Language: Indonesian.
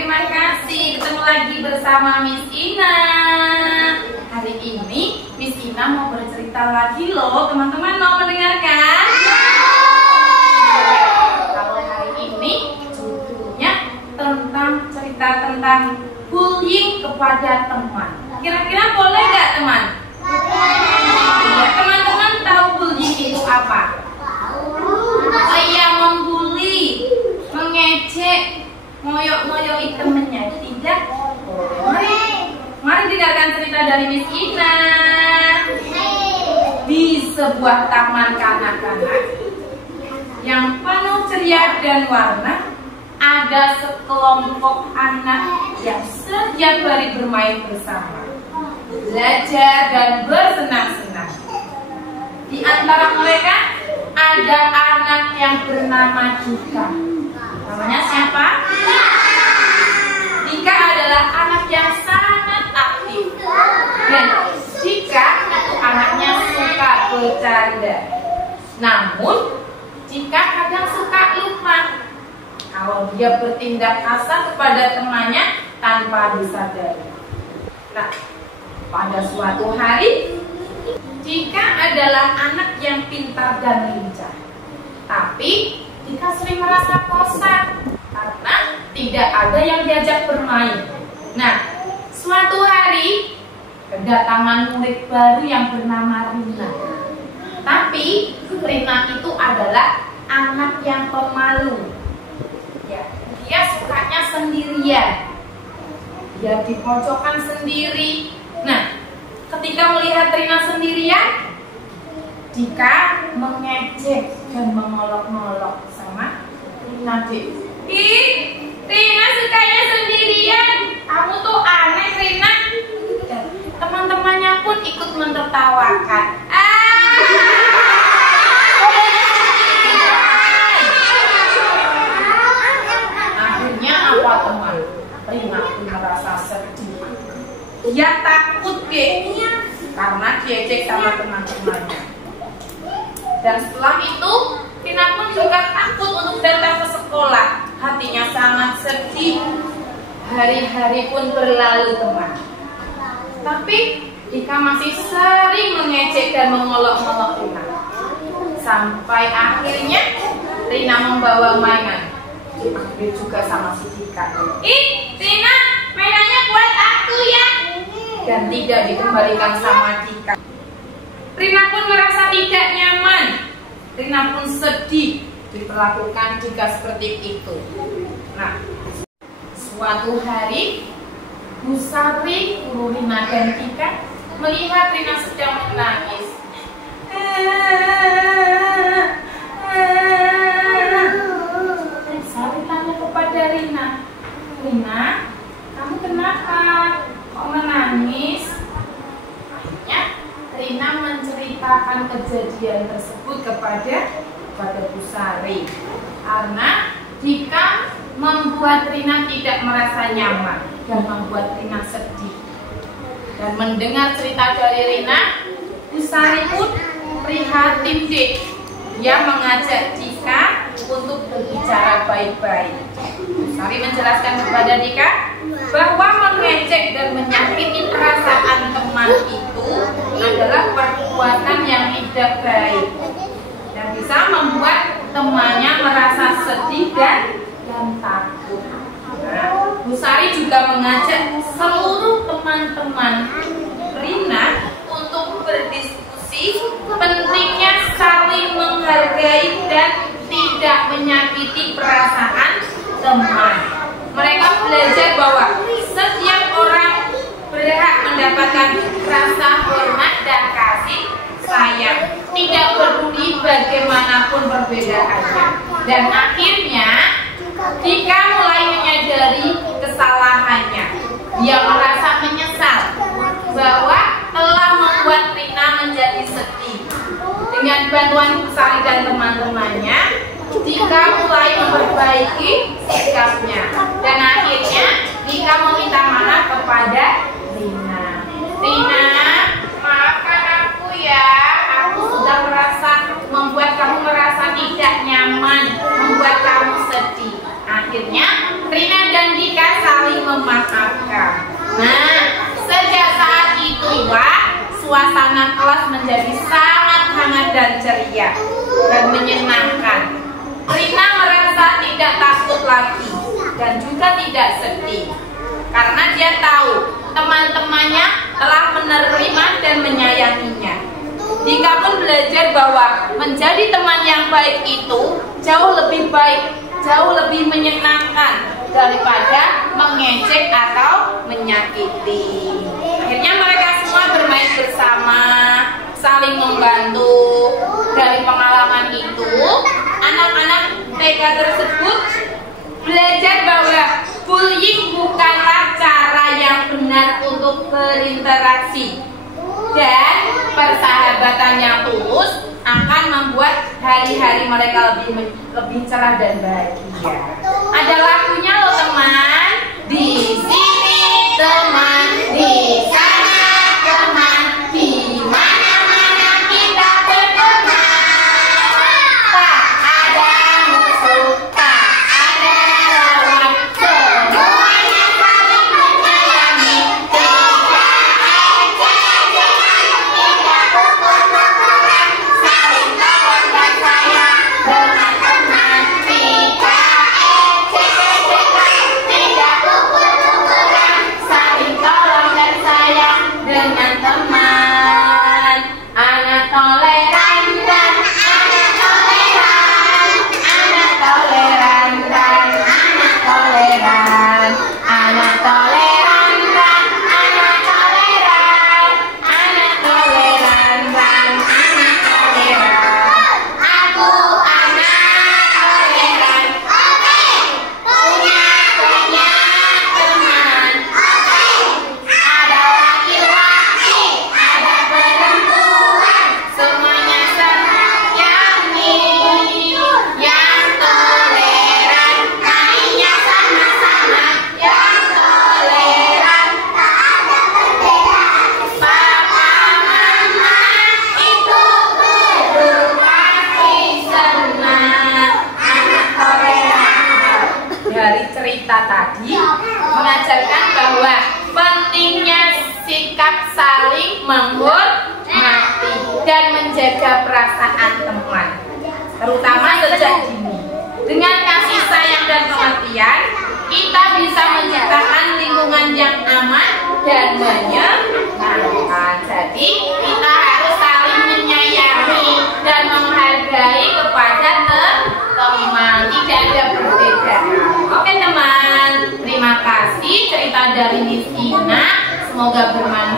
terima kasih. Ketemu lagi bersama Miss Ina. Hari ini Miss Ina mau bercerita lagi loh. Teman-teman mau mendengarkan? Kalau hari ini judulnya cerita tentang bullying kepada teman. Kira-kira boleh nggak teman? Ya, teman-teman tahu bullying itu apa? Saya membuli, mengejek, ngoyok-ngoyoi temennya. Tidak boleh. Mari dengarkan cerita dari Miss Ina. Di sebuah taman kanak-kanak yang penuh ceria dan warna, ada sekelompok anak yang setiap hari bermain bersama, belajar dan bersenang-senang. Di antara mereka ada anak yang bernama Dika. Namanya siapa? Dika adalah anak yang sangat aktif. Dan Dika itu anaknya suka bercanda. Namun Dika kadang suka lupa kalau dia bertindak kasar kepada temannya tanpa disadari. Nah, pada suatu hari Dika adalah anak yang pintar dan lincah. Tapi Dika sering merasa bosan karena tidak ada yang diajak bermain. Nah, suatu hari kedatangan murid baru yang bernama Rina. Tapi Rina itu adalah anak yang pemalu. Ya, dia sukanya sendirian. Dia di pojokan sendiri. Nah, ketika melihat Rina sendirian, Dika mengejek dan mengolok-olok sama Rina. Ih, Rina sukanya sendirian. Kamu tuh aneh, Rina. Teman-temannya pun ikut menertawakan. Akhirnya apa teman? Rina pun merasa sedih. Dia takut kayaknya karena diejek sama teman-temannya. Dan setelah itu Rina pun juga takut untuk datang ke sekolah. Hatinya sangat sedih. Hari-hari pun berlalu teman. Tapi Dika masih sering mengejek dan mengolok-olok Rina. Sampai akhirnya Rina membawa mainan. Diambil juga sama si Dika. Ih, Rina, mainannya buat aku ya. Dan tidak dikembalikan sama Dika. Rina pun merasa tidak nyaman. Rina pun sedih diperlakukan Dika seperti itu. Nah, suatu hari Bu Sari, guru Rina dan Dika melihat Rina sedang menangis. Sari tanya kepada Rina, Rina, kamu kenapa? Kok menangis? Akhirnya Rina menceritakan kejadian tersebut kepada Bu Sari. Karena Dika membuat Rina tidak merasa nyaman dan membuat Rina sedih. Dan mendengar cerita dari Rina, Bu Sari pun prihatin deh. Dia mengajak Dika untuk berbicara baik-baik. Bu Sari menjelaskan kepada Dika bahwa mengejek dan menyakiti perasaan teman itu adalah perbuatan yang tidak baik dan bisa membuat temannya merasa sedih dan takut. Nah, Bu Sari juga mengajak seluruh teman-teman Rina untuk berdiskusi pentingnya saling menghargai dan tidak menyakiti perasaan teman. Mereka belajar bahwa setiap orang berhak mendapatkan rasa hormat dan kasih sayang, tidak peduli bagaimanapun perbedaannya. Dan akhirnya Dika mulai menyadari kesalahannya. Dia merasa menyesal bahwa telah membuat Rina menjadi sedih. Dengan bantuan Bu Sari dan teman-temannya, Dika mulai memperbaiki sikapnya. Dan akhirnya Dika meminta maaf kepada Rina. Rina, maafkan aku ya. Aku sudah membuat kamu merasa tidak nyaman, membuat kamu sedih. Akhirnya Rina dan Dika suasana kelas menjadi sangat hangat dan ceria dan menyenangkan. Rina merasa tidak takut lagi dan juga tidak sedih karena dia tahu teman-temannya telah menerima dan menyayanginya. Dika pun belajar bahwa menjadi teman yang baik itu jauh lebih baik, jauh lebih menyenangkan daripada mengejek atau menyakiti. Akhirnya mereka semua bermain bersama, saling membantu. Dari pengalaman itu, anak-anak TK tersebut belajar bahwa bullying bukanlah cara yang benar untuk berinteraksi, dan persahabatan yang tulus akan membuat hari-hari mereka lebih cerah dan bahagia. Ada lagunya loh teman. Di sini teman, di sana teman, di mana-mana kita berteman. Tak ada musuh, tak ada lawan, semuanya saling menyayangi. Tidak ejek-ejekan, tidak pukul-pukulan, saling tolong dan sayang dengan teman. Tidak ejek-ejekan, tidak pukul-pukulan, saling tolong dan sayang dengan teman. Anak toleran dan anak toleran, anak toleran dan anak toleran, anak toleran dan anak toleran, anak toleran dan anak toleran. Aku anak toleran, punya banyak teman. Ada laki-laki, ada perempuan, semuanya sayangi. Yang toleran, mainnya sama-sama. Yang toleran, tak ada perbedaan. Papa mama itu guru pasti senang. Anak toleran. Dari cerita tadi mengajarkan bahwa pentingnya sikap saling menghormati dan menjaga perasaan teman, terutama sejak dini. Dengan kasih sayang dan pengertian, kita bisa menciptakan lingkungan yang aman dan menyenangkan. Jadi kita harus saling menyayangi dan menghargai kepada teman, tidak ada perbedaan. Oke teman, terima kasih cerita dari Miss Ina, semoga bermanfaat.